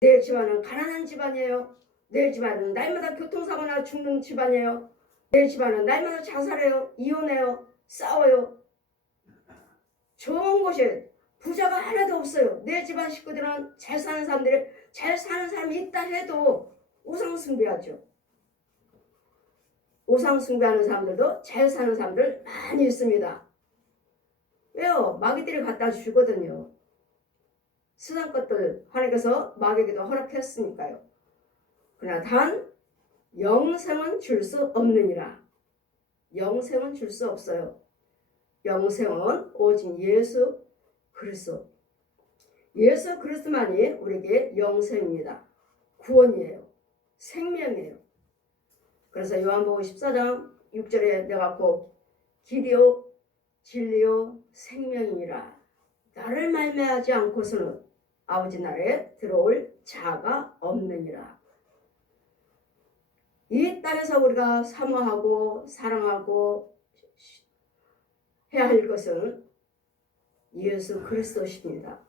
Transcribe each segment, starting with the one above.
내 집안은 가난한 집안이에요. 내 집안은 날마다 교통사고나 죽는 집안이에요. 내 집안은 날마다 자살해요. 이혼해요. 싸워요. 좋은 곳이 부자가 하나도 없어요. 내 집안 식구들은 잘 사는 사람들이 잘 사는 사람이 있다 해도 우상숭배하죠. 우상숭배하는 사람들도 잘 사는 사람들 많이 있습니다. 왜요? 마귀들이 갖다 주거든요. 세상 것들 하나님께서 마귀에게도 허락했으니까요. 그러나 단 영생은 줄 수 없느니라. 영생은 줄 수 없어요. 영생은 오직 예수 그리스도. 예수 그리스도만이 우리에게 영생입니다. 구원이에요. 생명이에요. 그래서 요한복음 14장 6절에 내가 꼭 길이요 진리요 생명이니라. 나를 말미암지 않고서는 아버지 나라에 들어올 자가 없느니라. 이 땅에서 우리가 사모하고 사랑하고 해야 할 것은 예수 그리스도십니다.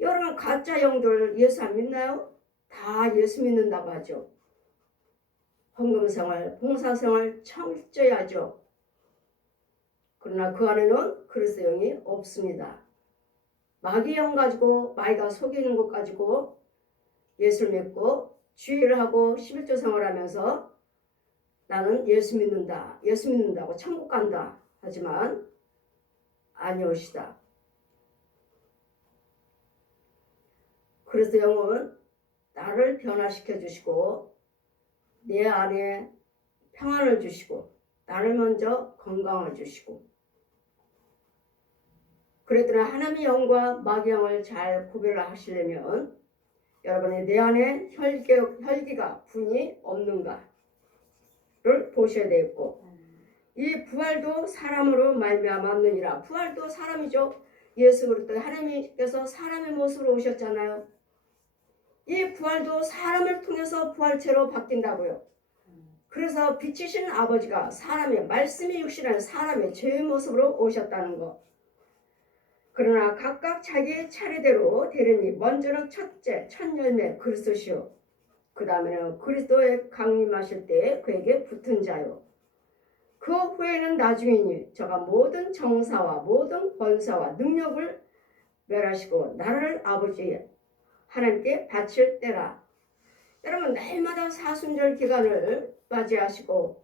여러분 가짜 영들 예수 안 믿나요? 다 예수 믿는다고 하죠. 헌금생활, 봉사생활 철저히 하죠. 그러나 그 안에는 그리스도 영이 없습니다. 마귀 영 가지고 마귀가 속이는 것 가지고 예수를 믿고 주의를 하고 11조 생활하면서 나는 예수 믿는다. 예수 믿는다고 천국 간다. 하지만 아니오시다. 그리스도 영은 나를 변화시켜 주시고 내 안에 평안을 주시고 나를 먼저 건강을 주시고 그랬더니 하나님의 영과 마귀 영을 잘 구별을 하시려면 여러분이 내 안에 혈기가 분이 없는가를 보셔야 되겠고 이 부활도 사람으로 말미암았느니라. 부활도 사람이죠. 예수 그리스도 하나님께서 사람의 모습으로 오셨잖아요. 이 부활도 사람을 통해서 부활체로 바뀐다고요. 그래서 빛이신 아버지가 사람의 말씀이 육신한 사람의 죄의 모습으로 오셨다는 것. 그러나 각각 자기 차례대로 되려니 먼저는 첫째 첫 열매 그리스도시요. 그 다음에는 그리스도의 강림하실 때 그에게 붙은 자요. 그 후에는 나중이니 저가 모든 정사와 모든 권사와 능력을 멸하시고 나라를 아버지 하나님께 바칠 때라. 여러분 날마다 사순절 기간을 맞이하시고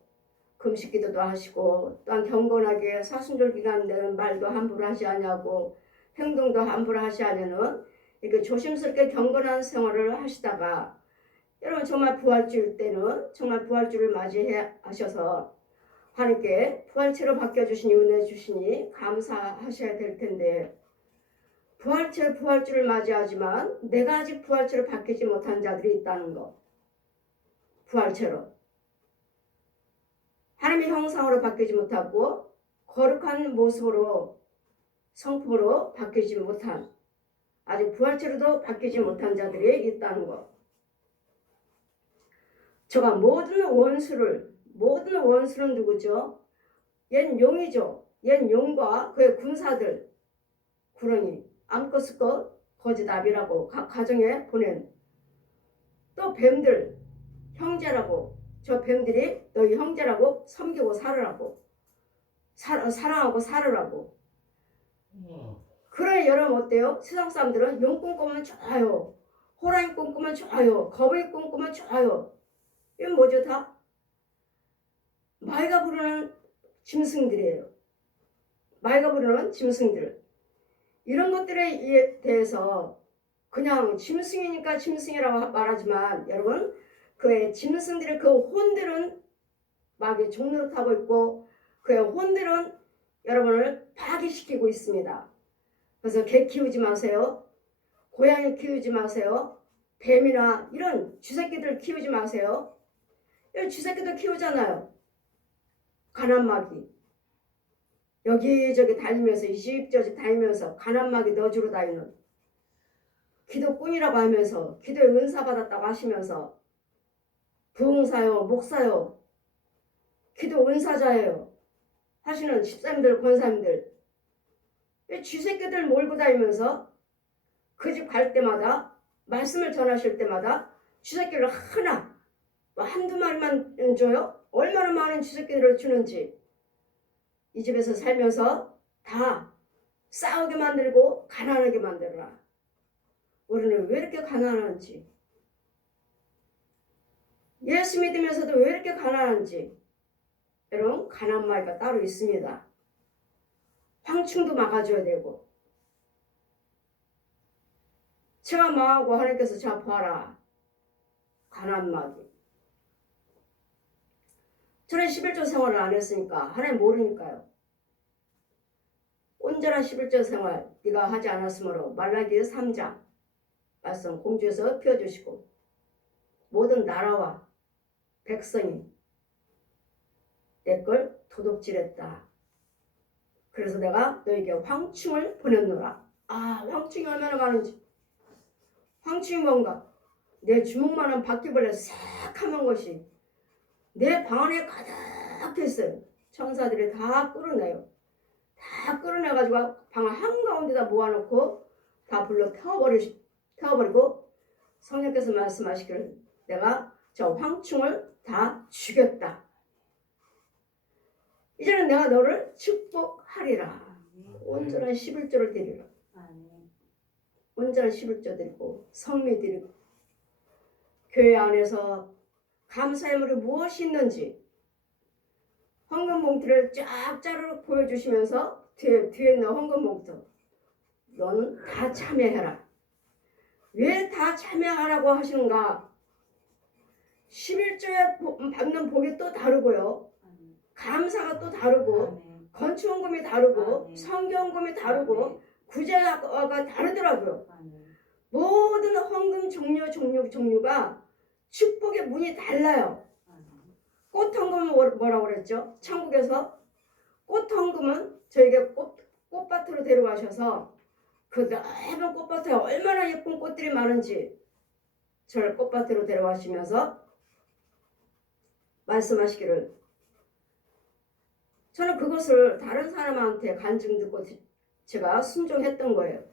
금식기도도 하시고 또한 경건하게 사순절 기간 되는 말도 함부로 하지 아니하고 행동도 함부로 하지 않으면 이렇게 조심스럽게 경건한 생활을 하시다가 여러분 정말 부활주일 때는 정말 부활주를 맞이해 하셔서 하나님께 부활체로 바뀌어주시니 은혜 주시니 감사하셔야 될 텐데 부활주를 맞이하지만 내가 아직 부활체로 바뀌지 못한 자들이 있다는 것. 부활체로 하나님의 형상으로 바뀌지 못하고 거룩한 모습으로 성품으로 바뀌지 못한 아직 부활체로도 바뀌지 못한 자들이 있다는 것. 저가 모든 원수는 누구죠? 옛 용이죠. 옛 용과 그의 군사들 구렁이 암컷수컷 거짓아비라고 각 가정에 보낸 또 뱀들 형제라고 저 뱀들이 너희 형제라고 섬기고 살으라고 사랑하고 살으라고. 그래 여러분 어때요? 세상 사람들은 용 꿈꾸면 좋아요. 호랑이 꿈꾸면 좋아요. 거북이 꿈꾸면 좋아요. 이건 뭐죠 다? 마귀가 부르는 짐승들이에요. 마귀가 부르는 짐승들. 이런 것들에 대해서 그냥 짐승이니까 짐승이라고 말하지만 여러분 그의 짐승들의 그 혼들은 마귀의 종로를 타고 있고 그의 혼들은 여러분을 파괴시키고 있습니다. 그래서 개 키우지 마세요. 고양이 키우지 마세요. 뱀이나 이런 쥐새끼들 키우지 마세요. 이런 쥐새끼들 키우잖아요. 가난마귀. 여기저기 다니면서 이집저집 다니면서 가난마귀 넣어주러 다니는 기도꾼이라고 하면서 기도에 은사 받았다고 하시면서 부흥사요 목사요 기도 은사자예요 하시는 집사님들 권사님들 쥐새끼들 몰고 다니면서 그 집 갈 때마다 말씀을 전하실 때마다 쥐새끼를 하나, 뭐 한두 마리만 줘요? 얼마나 많은 쥐새끼를 주는지. 이 집에서 살면서 다 싸우게 만들고 가난하게 만들어라. 우리는 왜 이렇게 가난한지, 예수 믿으면서도 왜 이렇게 가난한지. 여러분, 가난 마귀가 따로 있습니다. 황충도 막아줘야 되고, 제가 망하고 하나님께서 자 봐라, 가난 마귀. 저는 11조 생활을 안 했으니까 하나님 모르니까요. 온전한 11조 생활 네가 하지 않았으므로 말라기 3장 말씀 공주에서 피워주시고 모든 나라와 백성이 내 걸 도둑질했다. 그래서 내가 너에게 황충을 보냈노라. 아, 황충이 얼마나 많은지. 황충이 뭔가? 내 주먹만한 바퀴벌레 새카만 것이 내 방 안에 가득했어요. 천사들이 다 끌어내요. 다 끌어내가지고 방 한가운데다 모아놓고 다 불러 태워버리고 성령께서 말씀하시기를 내가 저 황충을 다 죽였다. 이제는 내가 너를 축복하리라. 온전한 11조를 드리라. 온전한 11조 드리고 성미 드리고 교회 안에서 감사의 물이 무엇이 있는지 헌금 봉투를 쫙 보여주시면서 뒤에 있는 헌금 봉투 너는 다 참여해라. 왜 다 참여하라고 하시는가? 11조에 받는 복이 또 다르고요. 감사가 또 다르고 건축원금이 다르고 성경금이 다르고 구제가 다르더라고요. 모든 헌금 종류가 축복의 문이 달라요. 꽃헌금은 뭐라고 그랬죠? 천국에서 꽃헌금은 저에게 꽃밭으로 데려가셔서 그 넓은 꽃밭에 얼마나 예쁜 꽃들이 많은지 저를 꽃밭으로 데려가시면서 말씀하시기를 저는 그것을 다른 사람한테 간증 듣고 제가 순종했던 거예요.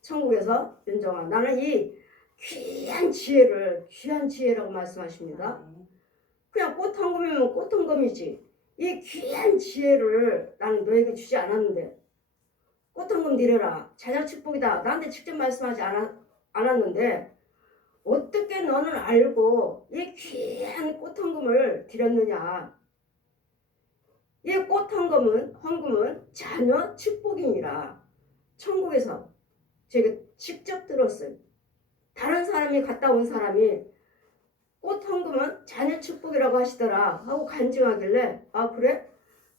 천국에서 윤정아 나는 이 귀한 지혜라고 말씀하십니다. 그냥 꽃헌금이면 꽃헌금이지 이 귀한 지혜를 나는 너에게 주지 않았는데 꽃헌금 드려라. 자녀 축복이다. 나한테 직접 말씀하지 않았는데 어떻게 너는 알고 이 귀한 꽃헌금을 드렸느냐. 이 헌금은 자녀 축복이니라. 천국에서 제가 직접 들었어요. 다른 사람이 갔다 온 사람이 꽃헌금은 자녀 축복이라고 하시더라 하고 간증하길래 아 그래?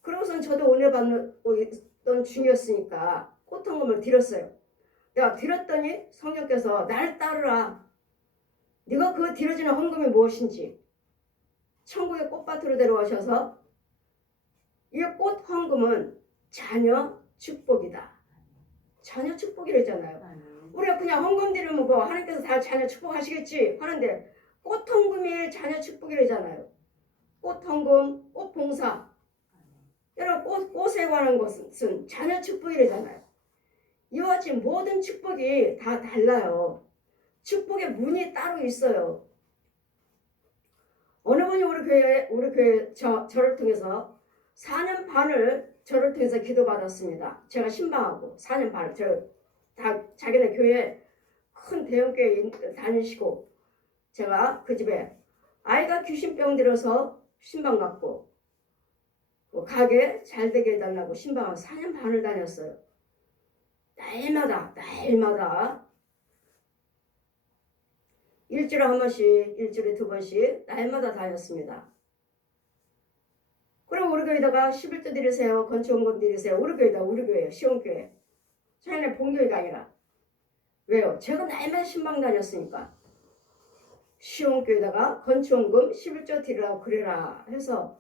그러고선 저도 은혜 받고 있던 중이었으니까 꽃헌금을 드렸어요. 내가 드렸더니 성령께서 나를 따르라. 네가 그 드려지는 헌금이 무엇인지 천국의 꽃밭으로 데려오셔서 이 꽃헌금은 자녀 축복이다. 자녀 축복이랬잖아요. 우리가 그냥 헌금 드리면 뭐 하나님께서 다 자녀 축복하시겠지 하는데 꽃헌금이 자녀 축복이래잖아요. 꽃헌금, 꽃봉사 여러분 꽃에 관한 것은 자녀 축복이래잖아요. 이와 같이 모든 축복이 다 달라요. 축복의 문이 따로 있어요. 어느 분이 우리 교회 저를 통해서 4년 반을 저를 통해서 기도받았습니다. 제가 신방하고 4년 반을 다 자기네 교회 큰 대형교회 다니시고 제가 그 집에 아이가 귀신병 들어서 신방 갔고 가게 잘 되게 해달라고 신방을 4년 반을 다녔어요. 날마다 일주일에 한 번씩 일주일에 2번씩 날마다 다녔습니다. 그럼 우리 교회다가 11조 드리세요. 건축원금 드리세요. 우리 교회예요. 시온교회. 저희는 본교회가 아니라. 왜요? 제가 날마다 신방 다녔으니까. 시온교회다가 건축원금 11조 드리라고 그래라 해서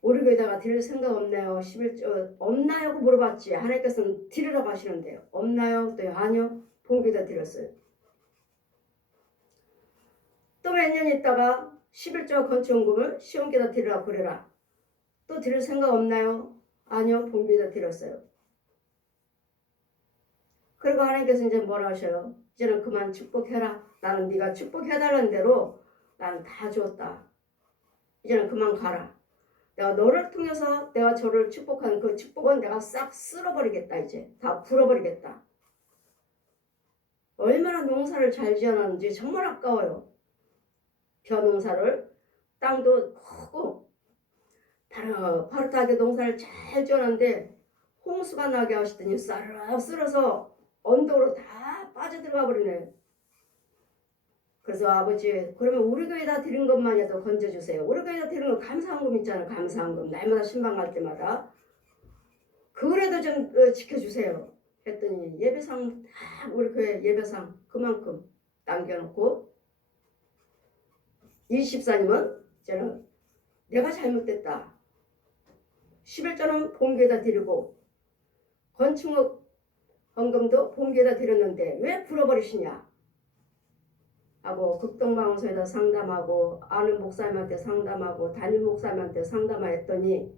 우리 교회다가 드릴 생각 없나요? 11조 없나요? 고 물어봤지. 하나님께서는 드리라고 하시는데요. 없나요? 또 아니요. 본교회다 드렸어요. 또 몇 년 있다가 11조 건축원금을 시온교회다 드리라고 그래라. 또 드릴 생각 없나요? 아니요. 본교회다 드렸어요. 그리고 하나님께서 이제 뭐라 하셔요? 이제는 그만 축복해라. 나는 네가 축복해달라는 대로 나는 다 줬다. 이제는 그만 가라. 내가 너를 통해서 내가 저를 축복하는 그 축복은 내가 싹 쓸어버리겠다. 이제 다 불어버리겠다. 얼마나 농사를 잘 지어놨는지 정말 아까워요. 벼농사를 땅도 크고 파릇파릇하게 농사를 잘 지어놨는데 홍수가 나게 하시더니 쌀을 쓸어서 언덕으로 다 빠져들어가 버리네. 그래서 아버지, 그러면 우리 교회에다 드린 것만이라도 건져주세요. 우리 교회에다 드린 거 감사한금 있잖아요. 감사한금. 날마다 신방 갈 때마다. 그거라도 좀 지켜주세요. 했더니 예배상 다 우리 교회 예배상 그만큼 남겨놓고 이 집사님은 저는 내가 잘못됐다. 11조는 본교에다 드리고 건축업 헌금도 본교에다 드렸는데 왜 불어버리시냐 하고 극동방송에다 상담하고 아는 목사님한테 상담하고 담임 목사님한테 상담했더니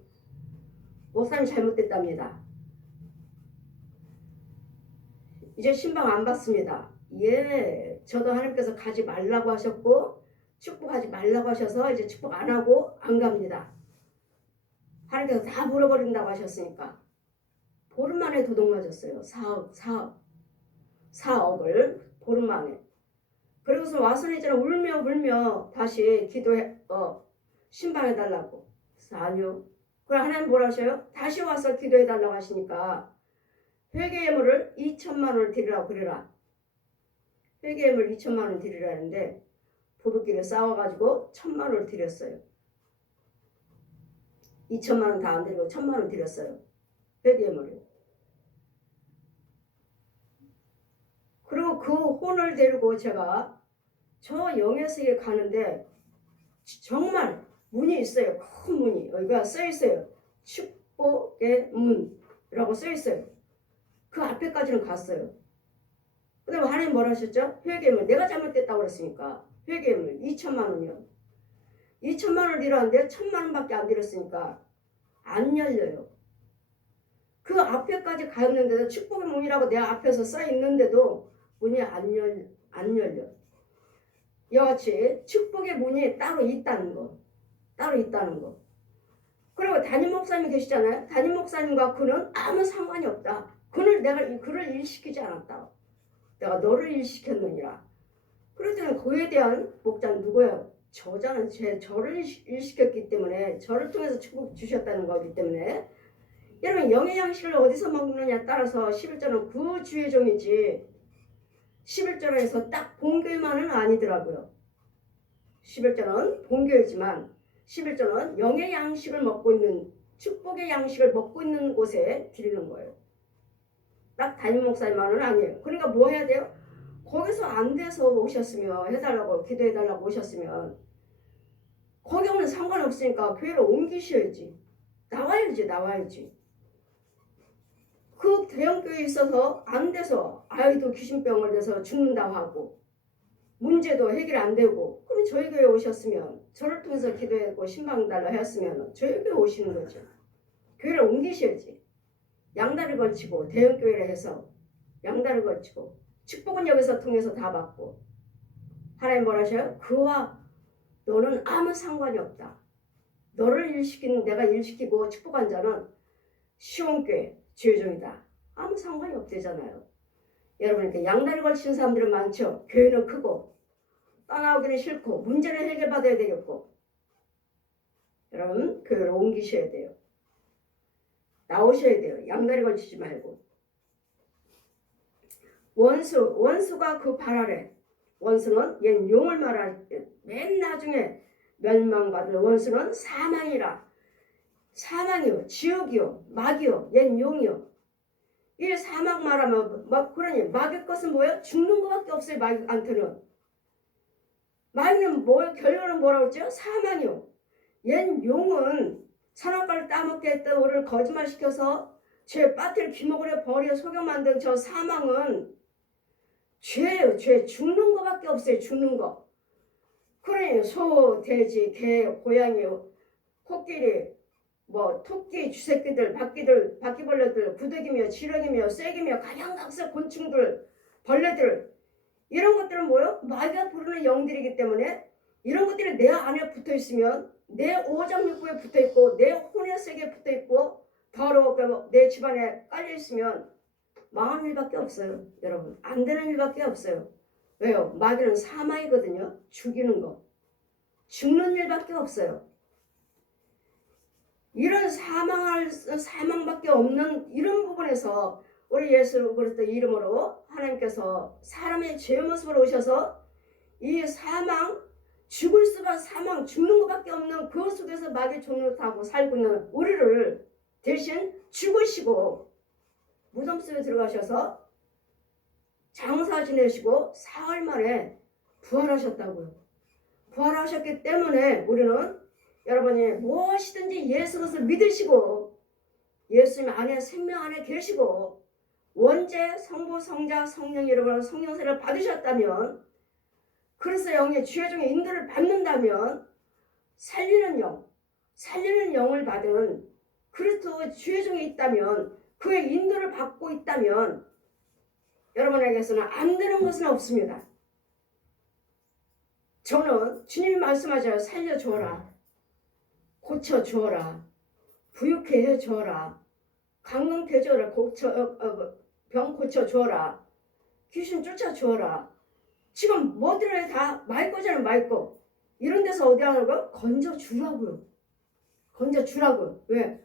목사님 잘못됐답니다. 이제 신방 안 받습니다. 예, 저도 하나님께서 가지 말라고 하셨고 축복하지 말라고 하셔서 이제 축복 안 하고 안 갑니다. 하나님께서 다 물어버린다고 하셨으니까 보름 만에 도둑 맞았어요. 4억을 보름 만에. 그리고서 와서 이제 울며 불며 다시 기도해 신방해달라고. 그래서 아니요. 그럼 하나님 뭐라 하셔요? 다시 와서 기도해달라고 하시니까 회개 예물을 2천만 원을 드리라고 그래라. 회개 예물 2천만 원 드리라는데 부부끼리 싸워가지고 1,000만 원을 드렸어요. 2천만 원 다 안 드리고 1,000만 원 드렸어요. 회개 예물을. 그리고 그 혼을 데리고 제가 저 영예석에 가는데 정말 문이 있어요. 큰 문이. 여기가 써있어요. 축복의 문이라고 써있어요. 그 앞에까지는 갔어요. 그 다음에 하나님 뭐라 하셨죠? 회개물. 내가 잘못됐다고 그랬으니까 회개물 2천만 원이요. 2천만 원을 드렸는데 1,000만 원밖에 안 드렸으니까 안 열려요. 그 앞에까지 가였는데도 축복의 문이라고 내 앞에서 써있는데도 문이 안 열려. 이와같이 축복의 문이 따로 있다는 거. 따로 있다는 거. 그리고 담임 목사님이 계시잖아요. 담임 목사님과 그는 아무 상관이 없다. 그를 일시키지 않았다. 내가 너를 일시켰느니라. 그랬더니 그에 대한 목자는 누구예요? 저자는 저를 일시켰기 때문에 저를 통해서 축복 주셨다는 거기 때문에 여러분 영의 양식을 어디서 먹느냐에 따라서 11조는 그 주의 종이지 11조에서 딱 본교만은 아니더라고요. 11조는 본교이지만 11조는 영의 양식을 먹고 있는 축복의 양식을 먹고 있는 곳에 드리는 거예요. 딱 담임 목사님만은 아니에요. 그러니까 뭐 해야 돼요? 거기서 안 돼서 오셨으면 해달라고 기도해달라고 오셨으면 거기는 상관없으니까 교회를 옮기셔야지. 나와야지. 그 대형교회에 있어서 안 돼서 아이도 귀신병을 돼서 죽는다고 하고 문제도 해결 안 되고 그럼 저희 교회에 오셨으면 저를 통해서 기도하고 신방 달라 했으면 저희 교회에 오시는 거죠. 교회를 옮기셔야지. 양다리 걸치고 대형교회를 해서 양다리 걸치고 축복은 여기서 통해서 다 받고 하나님 뭐라 하셔요? 그와 너는 아무 상관이 없다. 너를 일시키는 내가 일시키고 축복한 자는 시온교회 주의종이다. 아무 상관이 없대잖아요. 여러분 이렇게 양다리 걸치는 사람들은 많죠. 교회는 크고 떠나오기는 싫고 문제를 해결받아야 되겠고 여러분 교회를 옮기셔야 돼요. 나오셔야 돼요. 양다리 걸치지 말고. 원수가 그 발 아래. 원수는 옛 용을 말할 때 맨 나중에 멸망받을 원수는 사망이라. 사망이요, 지옥이요, 마귀요, 옛 용이요. 이 사망 말하면 그러니 마귀 것은 뭐예요? 죽는 것밖에 없어요. 마귀한테는. 마귀는 결론은 뭐라고 했죠? 사망이요. 옛 용은 선악과를 따먹게 했던 우리를 거짓말시켜서 죄 빠뜨려 귀먹으려 버려 속여 만든 저 사망은 죄예요. 죄. 죽는 것밖에 없어요. 죽는 거. 그러니 소, 돼지, 개, 고양이, 코끼리, 토끼, 쥐새끼들, 바퀴벌레들, 구더기며, 지렁이며, 쐐기며, 각양각색 곤충들, 벌레들 마귀가 부르는 영들이기 때문에 이런 것들이 내 안에 붙어 있으면 내 오장육부에 붙어 있고 내 혼의 세계에 붙어 있고 더러워 내 집안에 깔려 있으면 망하는 일밖에 없어요. 여러분 안 되는 일밖에 없어요. 왜요? 마귀는 사망이거든요. 죽이는 거. 죽는 일밖에 없어요. 이런 사망밖에 없는 이런 부분에서 우리 예수 그리스도 이름으로 하나님께서 사람의 죄의 모습으로 오셔서 이 사망, 죽을 수가 사망, 죽는 것밖에 없는 그 속에서 마귀 종로를 타고 살고 있는 우리를 대신 죽으시고 무덤 속에 들어가셔서 장사 지내시고 사흘 만에 부활하셨다고요. 부활하셨기 때문에 우리는 여러분이 무엇이든지 예수 그리스도를 믿으시고 예수님 안에 생명 안에 계시고 원죄 성부 성자 성령 이름으로 성령세를 받으셨다면 그리스도 영의 주의 중에 인도를 받는다면 살리는 영을 받은 그리스도 주의 중에 있다면 그의 인도를 받고 있다면 여러분에게서는 안 되는 것은 없습니다. 저는 주님이 말씀하셔요. 살려주어라. 고쳐주어라. 부유케 해주어라. 강건케 해주어라. 병 고쳐주어라. 귀신 쫓아주어라. 지금 뭐들을 다 맑고자는 맑고 이런 데서 어디 하라고요? 건져주라고요. 건져주라고요. 왜?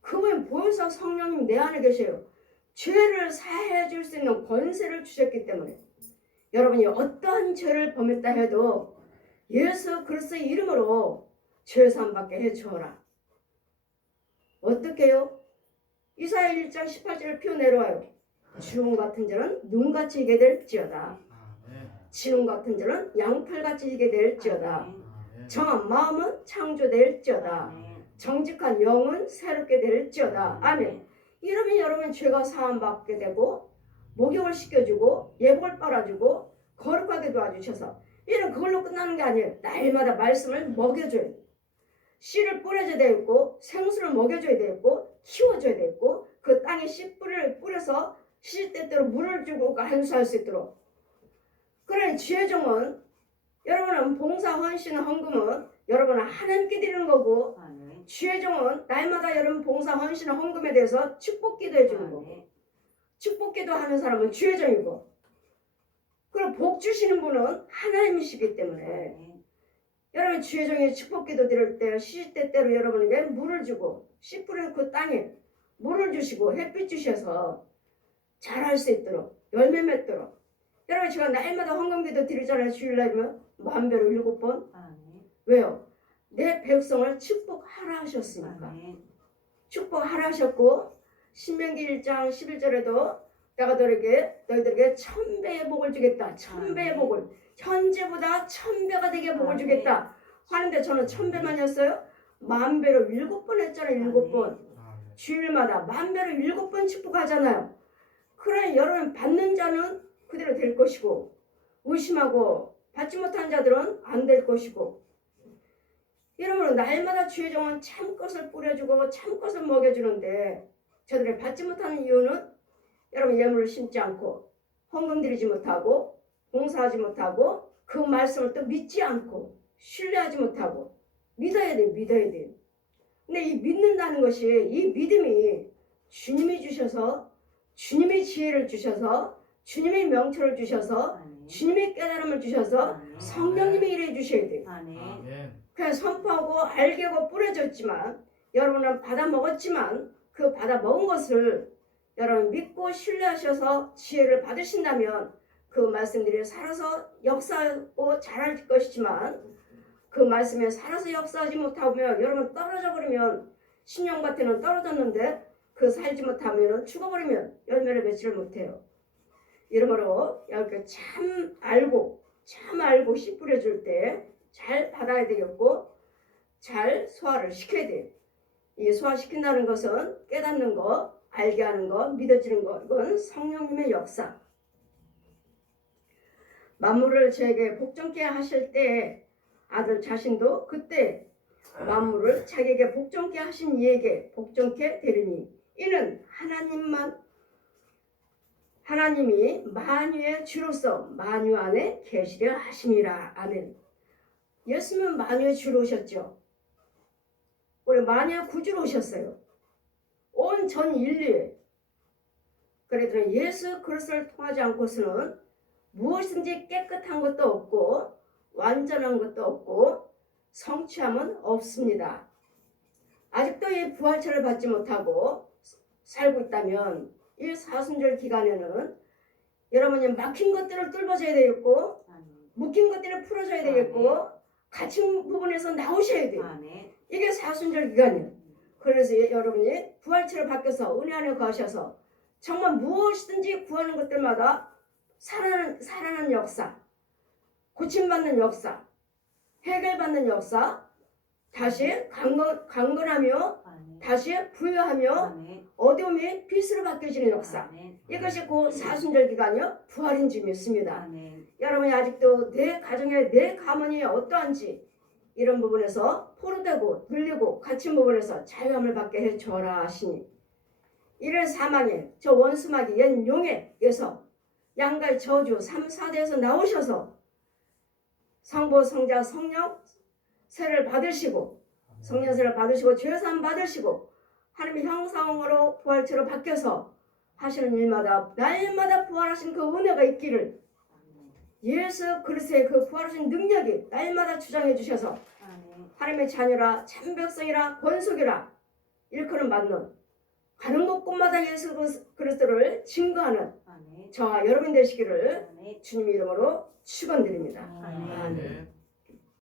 그분 보혜사 성령님 내 안에 계세요. 죄를 사해 줄 수 있는 권세를 주셨기 때문에 여러분이 어떠한 죄를 범했다 해도 예수 그리스도의 이름으로 죄사함 받게 해주어라. 어떻게 해요? 이사야 1장 18절을 피워 내려와요. 주름 같은 자는 눈같이 희게 될지어다. 지름 같은 자는 양털같이 희게 될지어다. 정한 마음은 창조될지어다. 정직한 영은 새롭게 될지어다. 아멘. 이러면 여러분 죄가 사함받게 되고 목욕을 시켜주고 예복을 빨아주고 거룩하게 도와주셔서 이런 그걸로 끝나는 게 아니에요. 날마다 말씀을 먹여줘요. 씨를 뿌려줘야 되겠고 생수를 먹여줘야 되겠고 키워줘야 되겠고 그 땅에 씨 뿌려서 시시때때로 물을 주고 안수할 수 있도록. 그러니 지혜종은 여러분은 봉사 헌신 헌금은 여러분은 하나님께 드리는 거고 지혜종은 날마다 여러분 봉사 헌신 헌금에 대해서 축복기도 해주는 거고 축복기도 하는 사람은 지혜종이고 그리고 복 주시는 분은 하나님이시기 때문에 여러분 주의종의 축복기도 드릴 때 시시때때로 여러분에게 물을 주고 씨 뿌리는 그 땅에 물을 주시고 햇빛 주셔서 자랄 수 있도록 열매 맺도록 여러분 제가 날마다 헌금기도 드리잖아요. 주일날이면 만배로 7번. 왜요? 내 백성을 축복하라 하셨으니까. 축복하라 하셨고 신명기 1장 11절에도 내가 너희들에게 1000배의 복을 주겠다. 1000배의 복을 현재보다 1000배가 되게 복을 주겠다 하는데 저는 1000배만이었어요? 만배로 7번 했잖아요. 7번. 주일마다 만배로 7번 축복하잖아요. 그래 여러분 받는 자는 그대로 될 것이고 의심하고 받지 못한 자들은 안 될 것이고 여러분 날마다 주의 종은 참것을 뿌려주고 참것을 먹여주는데 저들이 받지 못하는 이유는 여러분 예물을 심지 않고 헌금 드리지 못하고 봉사하지 못하고 그 말씀을 또 믿지 않고 신뢰하지 못하고 믿어야 돼요. 근데 이 믿는다는 것이 이 믿음이 주님이 주셔서 주님의 지혜를 주셔서 주님의 명철을 주셔서 주님의 깨달음을 주셔서 성령님이 일해 주셔야 돼요. 그냥 선포하고 알게고 뿌려졌지만 여러분은 받아 먹었지만 그 받아 먹은 것을 여러분 믿고 신뢰하셔서 지혜를 받으신다면 그 말씀들이 살아서 역사하고 자랄 것이지만 그 말씀에 살아서 역사하지 못하면 여러분 떨어져 버리면 신령밭에는 떨어졌는데 그 살지 못하면 죽어버리면 열매를 맺지를 못해요. 이러므로 이렇게 참 알고 씨 뿌려줄 때 잘 받아야 되겠고 잘 소화를 시켜야 돼요. 이 소화시킨다는 것은 깨닫는 거, 알게 하는 거, 믿어지는 거 이건 성령님의 역사. 만물을 저에게 복종케 하실 때 아들 자신도 그때 만물을 자기에게 복종케 하신 이에게 복종케 되리니 이는 하나님이 만유의 주로서 만유 안에 계시려 하심이라. 아멘. 예수님은 만유의 주로 오셨죠. 우리 만유의 구주로 오셨어요. 온 전 인류에. 그랬더니 예수 그리스도를 통하지 않고서는 무엇인지 깨끗한 것도 없고 완전한 것도 없고 성취함은 없습니다. 아직도 이 부활체를 받지 못하고 살고 있다면 이 사순절 기간에는 여러분이 막힌 것들을 뚫어줘야 되겠고 묶인 것들을 풀어줘야 되겠고 갇힌 부분에서 나오셔야 돼요. 이게 사순절 기간이에요. 그래서 여러분이 부활체를 받겨서 은혜 안에 거하셔서 정말 무엇이든지 구하는 것들마다 살아나는 역사, 고침받는 역사, 해결받는 역사, 다시 강건하며 다시 부유하며 어두움이 빛으로 바뀌어지는 역사. 이것이 그 사순절 기간이요 부활인 줄 믿습니다. 여러분이 아직도 내 가정에 내 가문이 어떠한지 이런 부분에서 포로되고 들리고 갇힌 부분에서 자유함을 받게 해줘라 하시니 이런 사망에 저 원수마귀 옛 용에서 양가의 저주 3, 4대에서 나오셔서 성부 성자 성령 세를 받으시고 성령세를 받으시고 죄사함 받으시고 하나님의 형상으로 부활체로 바뀌어서 하시는 일마다 날마다 부활하신 그 은혜가 있기를 예수 그리스도의 그 부활하신 능력이 날마다 주장해 주셔서 하나님의 자녀라 참 백성이라 권속이라 일컬음 받는 가는 곳곳마다 예수 그리스도를 증거하는 저와 여러분 되시기를 주님 이름으로 축원드립니다. 아멘.